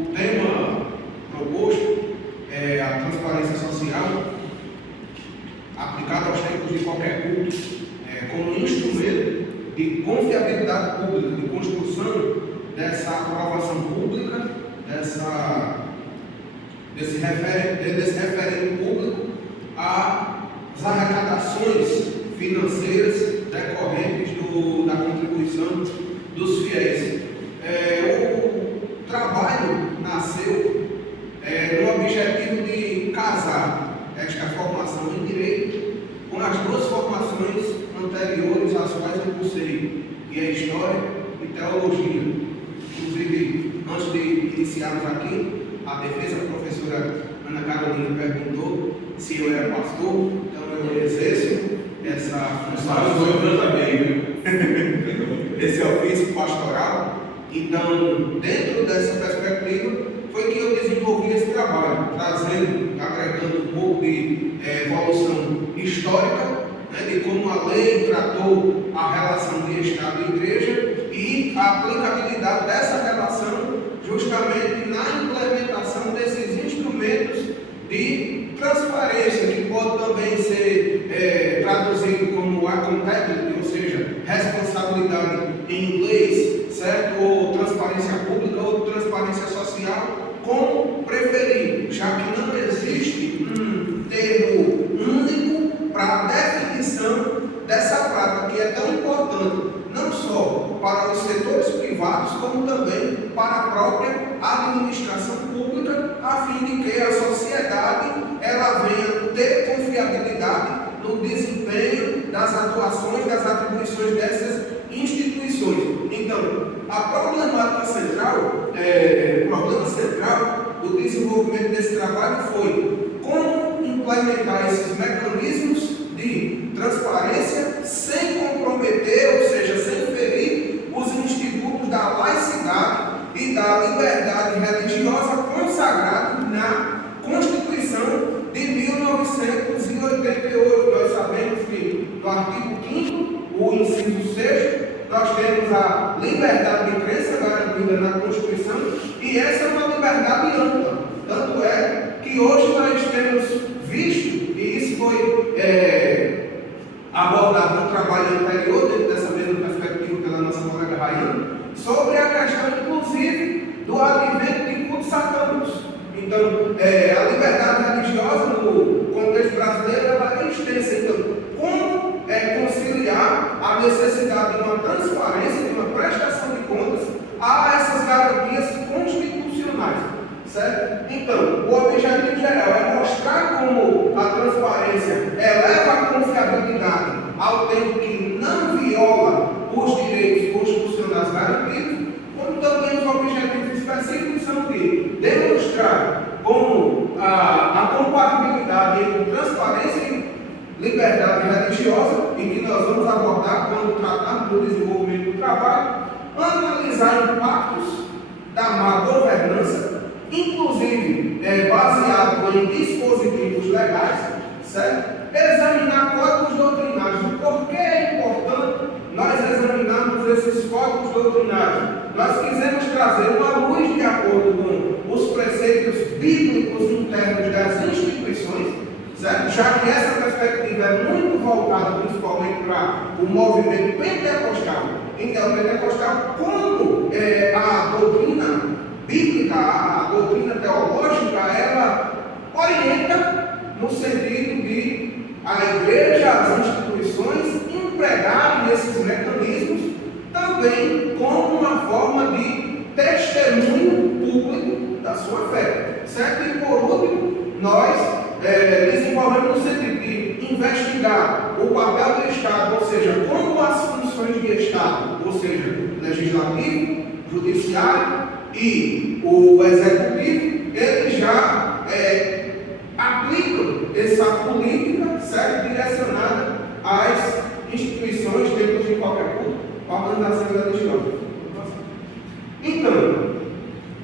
o tema proposto é a transparência social aplicada aos tempos de qualquer culto, como instrumento de confiabilidade pública, de construção dessa aprovação pública, desse referendo público às arrecadações financeiras decorrentes da contribuição dos fiéis. O trabalho nasceu no objetivo de casar esta formação em direito com as duas formações anteriores às quais eu cursei, que é História e Teologia. Inclusive, antes de iniciarmos aqui, a defesa, a professora Ana Carolina perguntou se eu era pastor, então eu exerço essa função, esse ofício pastoral. Então, dentro dessa perspectiva, foi que eu desenvolvi esse trabalho, agregando um pouco de evolução histórica, de como a lei tratou a relação de Estado e Igreja e a aplicabilidade dessa relação justamente na implementação desses instrumentos de transparência, que pode também ser traduzido como accountability, ou seja, responsabilidade em inglês, certo? Ou transparência pública ou transparência social, como preferir, já que não existe um termo único para a definição dessa prática que é tão importante, não só para os setores privados, como também para a própria administração pública, a fim de que a sociedade ela venha ter confiabilidade no desempenho das atuações, das atribuições dessas instituições. Então, a problemática central, o problema central do desenvolvimento desse trabalho foi como implementar esses mecanismos de transparência sem comprometer, ou seja, sem ferir os institutos da laicidade e da liberdade religiosa consagrados na Constituição de 1988. Nós sabemos que no artigo 5º, o inciso 6º, nós temos a liberdade de crença garantida na Constituição, e essa é uma liberdade ampla. Tanto é que hoje nós temos visto, e isso foi abordado no trabalho anterior, dentro dessa mesma perspectiva pela nossa colega Rayane, sobre a questão, inclusive, do advento de cultos satânicos. Então, a liberdade religiosa no contexto brasileiro ela é extensa. Então, como conciliar a necessidade de uma transparência, de uma prestação de contas a essas garantias constitucionais, certo? Então, o objetivo geral é mostrar como a transparência eleva a confiabilidade ao tempo que não viola os direitos constitucionais garantidos, como também os objetivos específicos são de demonstrar como a compatibilidade entre transparência e liberdade religiosa, em que nós vamos abordar quando tratarmos do desenvolvimento do trabalho, analisar impactos da má governança, inclusive baseado em dispositivos legais, certo? Examinar códigos doutrinários. O porquê é importante nós examinarmos esses códigos doutrinários? Nós quisemos trazer uma luz de acordo com os preceitos bíblicos internos das instituições, certo? Já que essa perspectiva é muito voltada principalmente para o movimento pentecostal, neopentecostal, como a doutrina bíblica, a doutrina teológica, ela orienta no sentido de a igreja, as instituições empregarem esses mecanismos também como uma forma de testemunho público da sua fé, certo? E por último, nós desenvolvemos no sentido de investigar o papel do Estado, ou seja, como as funções de Estado, ou seja, legislativo, judiciário e o executivo, eles já aplicam essa política, certo? Direcionada às instituições, dentro de qualquer organização religiosa. Então,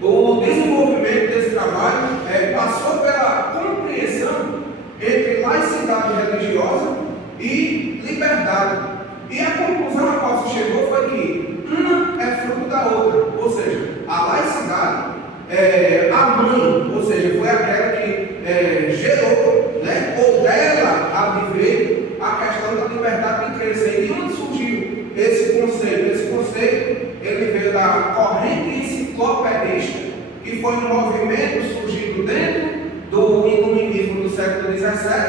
o desenvolvimento desse trabalho passou pela compreensão entre laicidade religiosa e liberdade. E a conclusão a qual se chegou foi que uma é fruto da outra. Ou seja, a laicidade a mãe, ou seja, foi aquela que gerou, né, ou dela adveio a questão da liberdade de crença. E de onde surgiu esse conceito? Esse conceito ele veio da corrente enciclopedista, que foi um movimento surgido dentro do iluminismo do século XVII,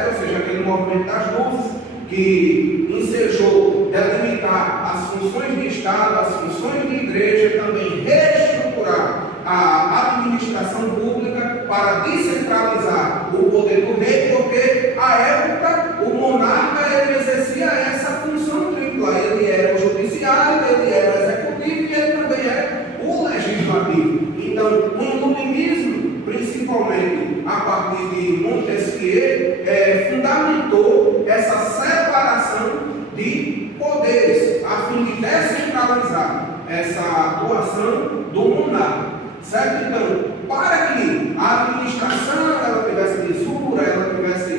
ou seja, aquele movimento das luzes, que ensejou delimitar as funções de Estado, as funções de igreja, também reestruturar a administração pública para descentralizar o poder do rei, porque à época o monarca ele exercia essa função tripla. Ele era o judiciário, ele era o executivo e ele também era o legislativo. Então, o iluminismo, principalmente a partir de Montesquieu, fundamentou essa separação de poderes, a fim de descentralizar essa atuação do monarca. Certo? Então, para que a administração ela tivesse lisura, ela tivesse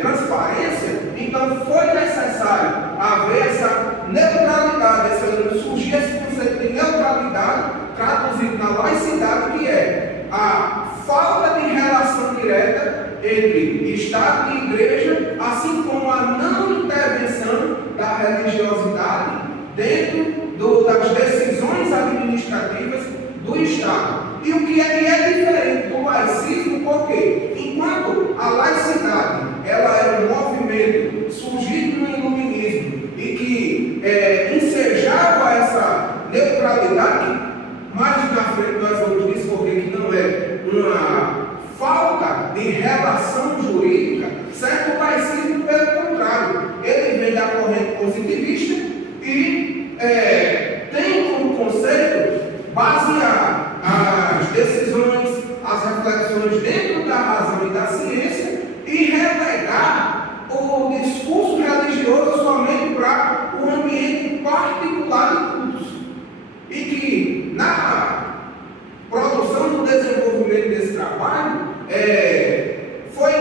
transparência, então foi necessário haver essa neutralidade, surgir esse conceito de neutralidade, traduzido na laicidade, que é a falta de relação direta entre Estado e Igreja, assim como a não intervenção da religiosidade dentro das decisões administrativas do Estado. E o que é diferente do laicismo, porque enquanto a laicidade ela era um movimento surgido no iluminismo e que ensejava essa neutralidade, mais na frente nós vamos discorrer que não é uma falta de relação jurídica, certo? O laicismo, pelo contrário, ele vem da corrente positivista e tem como conceito basear as decisões, as reflexões dentro da razão e da ciência e relegar o discurso religioso somente para o ambiente particular de cultos. E que na produção do desenvolvimento desse trabalho foi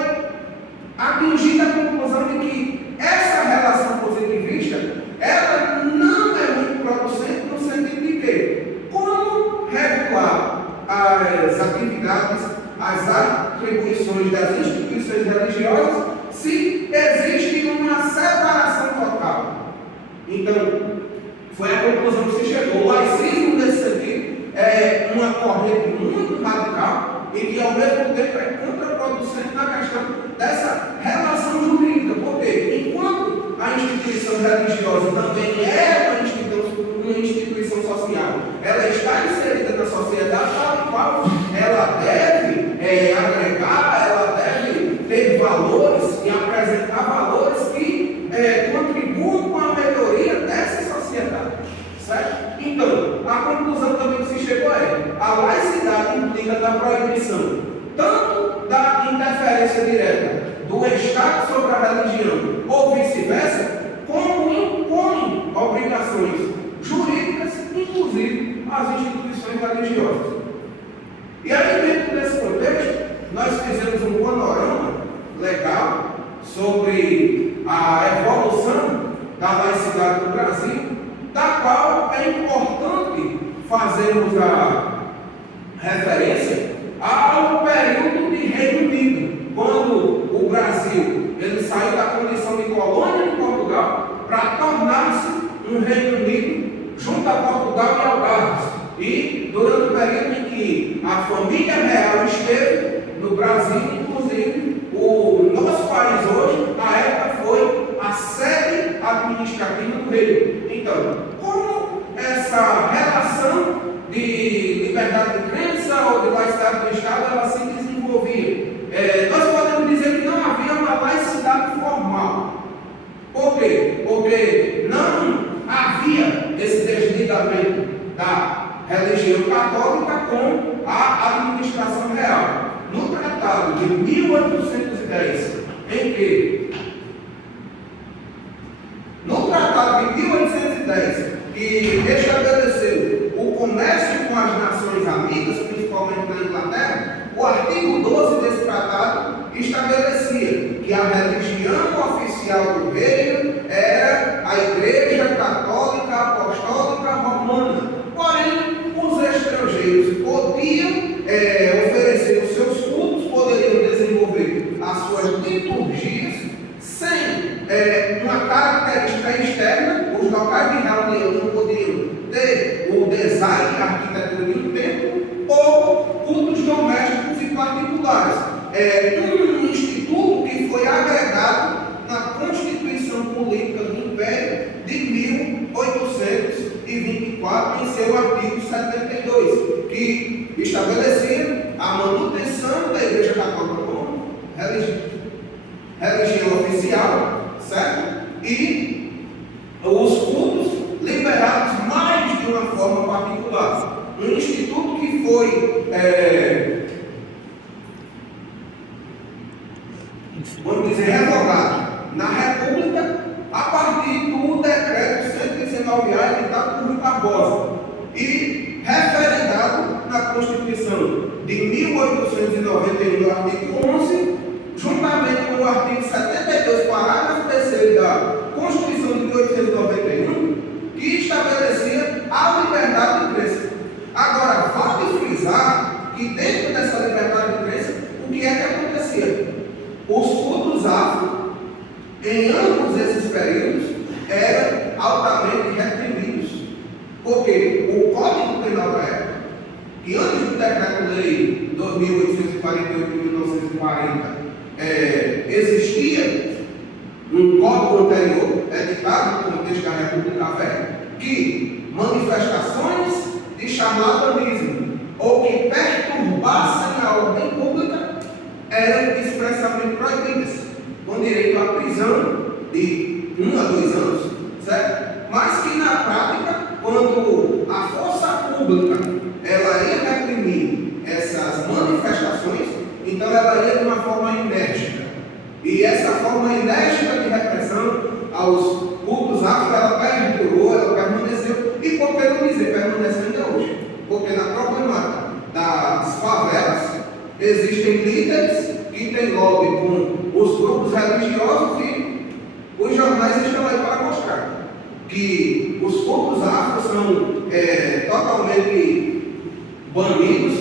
atingida a conclusão de que essa relação positivista ela não é muito producente no sentido de que como regular as atividades, as atribuições das instituições religiosas se existe uma separação total. Então, foi a conclusão que se chegou. O laicismo, nesse sentido, é uma corrente muito radical e que, ao mesmo tempo, é contraproducente na questão dessa relação jurídica. Porque, enquanto a instituição religiosa também é uma instituição social, ela está inserida na sociedade, tal qual ela deve agregar, ela deve ter valores e apresentar valores que contribuam com a melhoria dessa sociedade. Certo? Então, a conclusão também que se chegou a laicidade implica na proibição tanto da interferência direta do Estado sobre a religião ou vice-versa, como impõe obrigações jurídicas, inclusive as instituições religiosas. E aí, dentro desse contexto, nós fizemos um panorama legal sobre a evolução da laicidade no Brasil, da qual é importante fazermos a referência ao período de Reino Unido, quando o Brasil ele saiu da condição de colônia de Portugal para tornar-se um Reino Unido junto a Portugal e Algarves. E durante o período em que a família real esteve no Brasil, inclusive, o nosso país hoje, na época, foi a sede administrativa do reino. Então, como essa relação de liberdade de crença ou de laicidade do Estado ela se desenvolvia? Nós podemos dizer que não havia uma laicidade formal. Por quê? Porque não havia esse desligamento da religião católica com a administração real. No Tratado de 1810, em que que estabeleceu o comércio com as nações amigas, principalmente na Inglaterra, o artigo 12 desse tratado estabelecia que a religião oficial do reino era a Igreja Católica Apostólica Romana. Porém, os estrangeiros podiam oferecer os seus cultos, poderiam desenvolver as suas liturgias sem uma característica externa. Os locais de reunião não poderiam ter o design, a arquitetura de um templo, ou cultos domésticos e particulares. Um instituto que foi agregado na Constituição Política do Império de 1824, em seu artigo 72, que estabelecia a manutenção da Igreja Católica como religião oficial, certo? E os cultos liberados mais de uma forma particular. Um instituto que foi, vamos dizer, revogado na República a partir do decreto 119A editado por Rui Barbosa e referendado na Constituição de 1891, no artigo 11, juntamente com o artigo 72, parágrafo 3º da Constituição de 1891, que estabelecia a liberdade de crença. Agora, vale frisar que dentro dessa liberdade de crença, o que é que acontecia? Os cultos afro, em ambos esses períodos, eram altamente reprimidos, porque o Código Penal da época, que antes do Decreto-Lei 2848 de 1940, existia um código anterior, editado no contexto da República Velha, que manifestações de charlatanismo ou que perturbassem a ordem pública eram expressamente proibidas, com direito à prisão de 1 a 2 anos, certo? Mas que na prática, quando a força pública ela ia reprimir essas manifestações, então ela ia de uma forma enérgica. E essa forma enérgica de repressão aos cultos afro, ela perdurou, ela permaneceu, e por que não dizer, permanece ainda hoje? Porque na problemática das favelas existem líderes que têm lobby com os grupos religiosos e os jornais estão aí para mostrar que os cultos afro são totalmente banidos,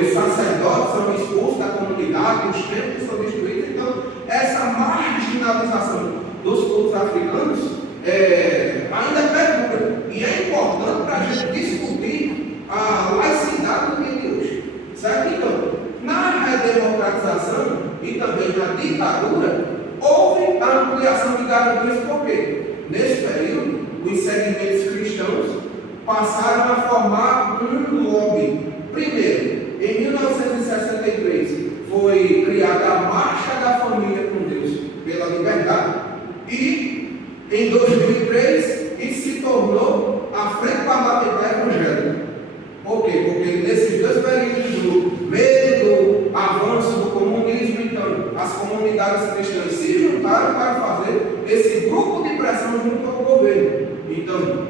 os sacerdotes são expulsos da comunidade, os templos são destruídos. Então, essa marginalização dos cultos africanos ainda perdura. E é importante para a gente discutir a laicidade do dia de hoje. Certo? Então, na redemocratização e também na ditadura, houve a ampliação de garantias, porque nesse período os segmentos cristãos passaram a formar um lobby. Primeiro, em 1963, foi criada a Marcha da Família com Deus pela Liberdade, e em 2003 isso se tornou a Frente Parlamentar Evangélica. Por quê? Porque nesses dois períodos, do meio do avanço do comunismo, então as comunidades cristãs se juntaram para fazer esse grupo de pressão junto ao governo. Então,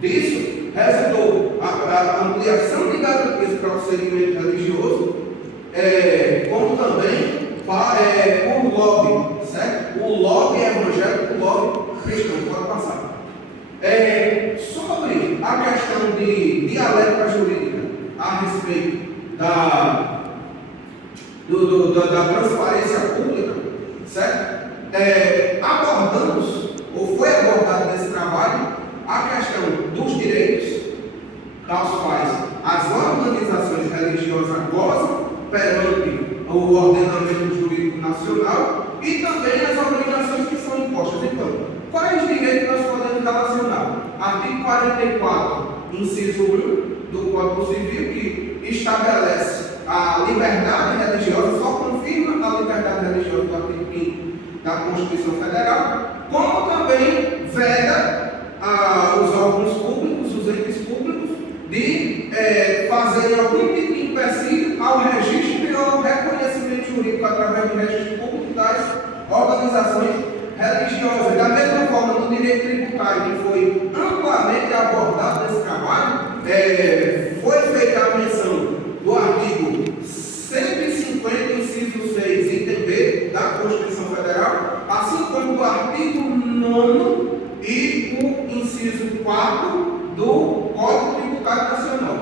disso resultou a ampliação de garantias para o segmento religioso, como também por lobby, certo? O lobby evangélico, o lobby cristão, pode passar. Sobre a questão de dialética jurídica a respeito da transparência pública, certo? Abordamos, ou foi abordado nesse trabalho, a questão dos direitos aos quais as organizações religiosas gozam perante o ordenamento jurídico nacional e também as obrigações que são impostas. Então, quais direitos nós podemos relacionar? Artigo 44, inciso 1 do Código Civil, que estabelece a liberdade religiosa, só confirma a liberdade religiosa do artigo 5 da Constituição Federal, como também veda os órgãos públicos, os entes públicos, de fazerem algum tipo de empecilho ao registro e ao reconhecimento jurídico através do registro público das organizações religiosas. Da mesma forma, no direito tributário, que foi amplamente abordado nesse trabalho, foi feita a menção do artigo 150, inciso 6, item B da Constituição Federal, assim como do artigo 9 e o inciso 4 do Código Tributário Nacional,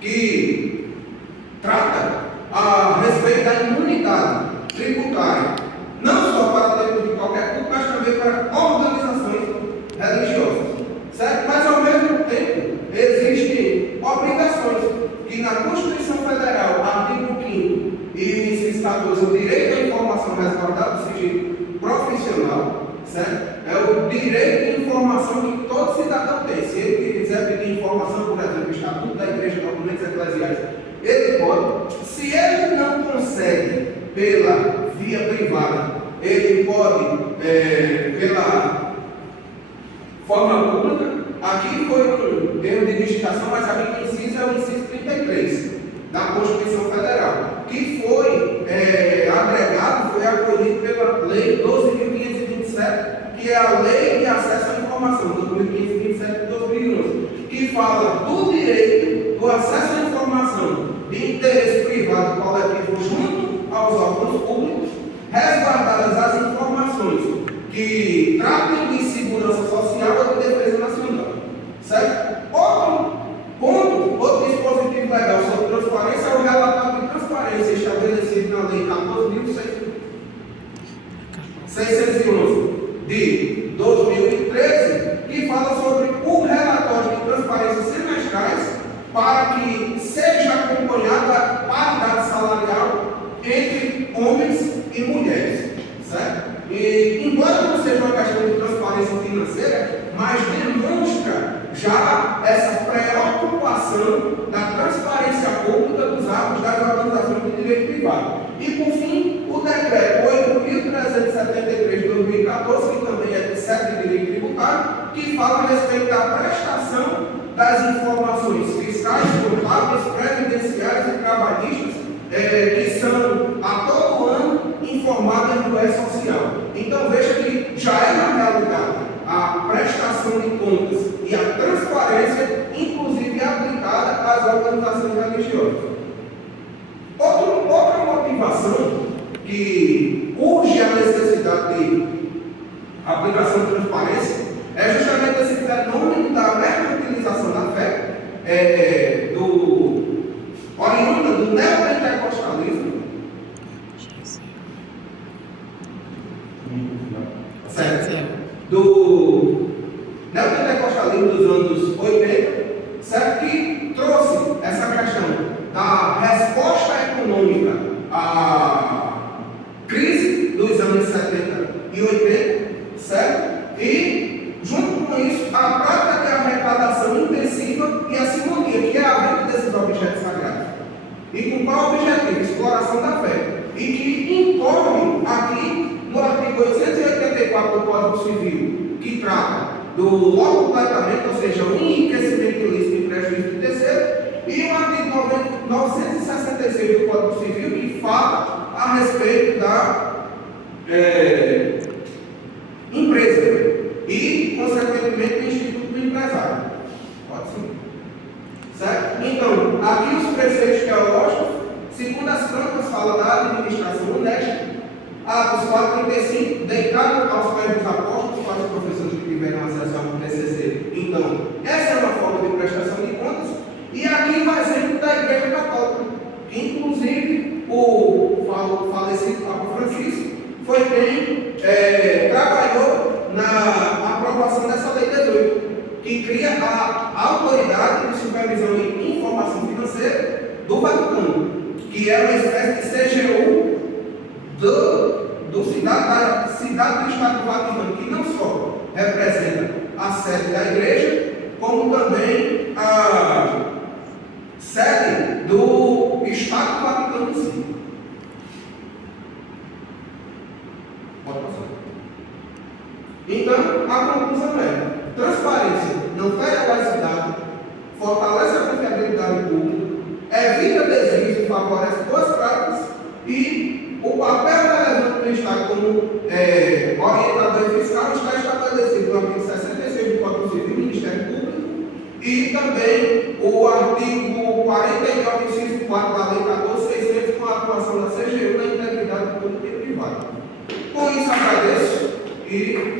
que trata a respeito da imunidade tributária, não só para templo de qualquer culto, mas também para organizações religiosas, certo? Mas ao mesmo tempo existem obrigações que na Constituição Federal, artigo 5º e o inciso 14, o direito à informação resguardado do sigilo profissional, certo? É o direito de informação que todo cidadão tem. Se ele quiser pedir informação, por exemplo, Estatuto da Igreja, documentos eclesiais, ele pode. Se ele não consegue pela via privada, ele pode pela forma pública. Aqui foi um erro de digitação, mas aqui o inciso é o inciso 33 da Constituição Federal, que foi agregado, foi acolhido pela Lei 12.527, que é a Lei de Acesso à Informação, 12.527 de 2011, que fala do direito do acesso à informação de interesse privado coletivo junto aos órgãos públicos, resguardadas as informações que tratem de segurança social ou de defesa nacional. Certo? Outro ponto, outro dispositivo legal sobre transparência é o relatório de transparência estabelecido na Lei 14.611 de 2013, que fala sobre o relatório de transparência semestrais para que seja acompanhada a paridade salarial entre homens e mulheres. Certo? E, embora não seja uma questão de transparência financeira, mas demonstra já essa preocupação da transparência pública dos atos das organizações de direito privado. E, por fim, o decreto 8.373 de 2014, que também é de sede de direito tributário, que fala a respeito da prestação das informações fiscais, contábeis, previdenciárias e trabalhistas, que são a todo ano informadas no E-Social. Então veja que já é na realidade a prestação de contas e a transparência, inclusive aplicada às organizações religiosas. Outra motivação que urge a necessidade de aplicação de transparência é justamente esse fenômeno da mercantilização da fé, oriunda do neopentecostalismo, certo? Do neopentecostalismo dos anos 80, certo? Que trouxe essa questão da resposta econômica à crise dos anos 70 e 80, certo? E, junto com isso, a prática de arrecadação intensiva e a simonia, que é a venda desses objetos sagrados. E com qual objetivo? Exploração da fé. E que incorre aqui no artigo 884 do Código Civil, que trata do locupletamento, ou seja, o enriquecimento ilícito e prejuízo de terceiro, e o artigo 966 do Código Civil, que fala a respeito da empresa e, consequentemente, do Instituto do Empresário. Pode sim. Certo? Então, aqui os preceitos teológicos, segundo as plantas, fala da administração honesta. Atos 4:35, deitado aos pés dos apóstolos, para os professores que tiveram acesso ao TCC. Então, essa é uma forma de prestação de contas. E aqui o exemplo da Igreja Católica, que inclusive o falecido Papa Francisco foi quem trabalhou na aprovação dessa Lei 18, que cria a autoridade de supervisão e informação financeira do Vaticano, que é uma espécie de CGU da cidade do Estado do Vaticano, que não só representa a sede da igreja, como também a sede do Estado do Vaticano em si. Pode passar. Então, a conclusão é: transparência não fere a laicidade, fortalece a confiabilidade pública, evita desvios e favorece boas práticas, e o papel relevante do Estado como orientador fiscal está estabelecido no artigo 66 do Código Civil do Ministério Público e também o artigo 49, inciso 4 da Lei 14.600, com a atuação da CGU na integridade pública e privada. Com isso, agradeço e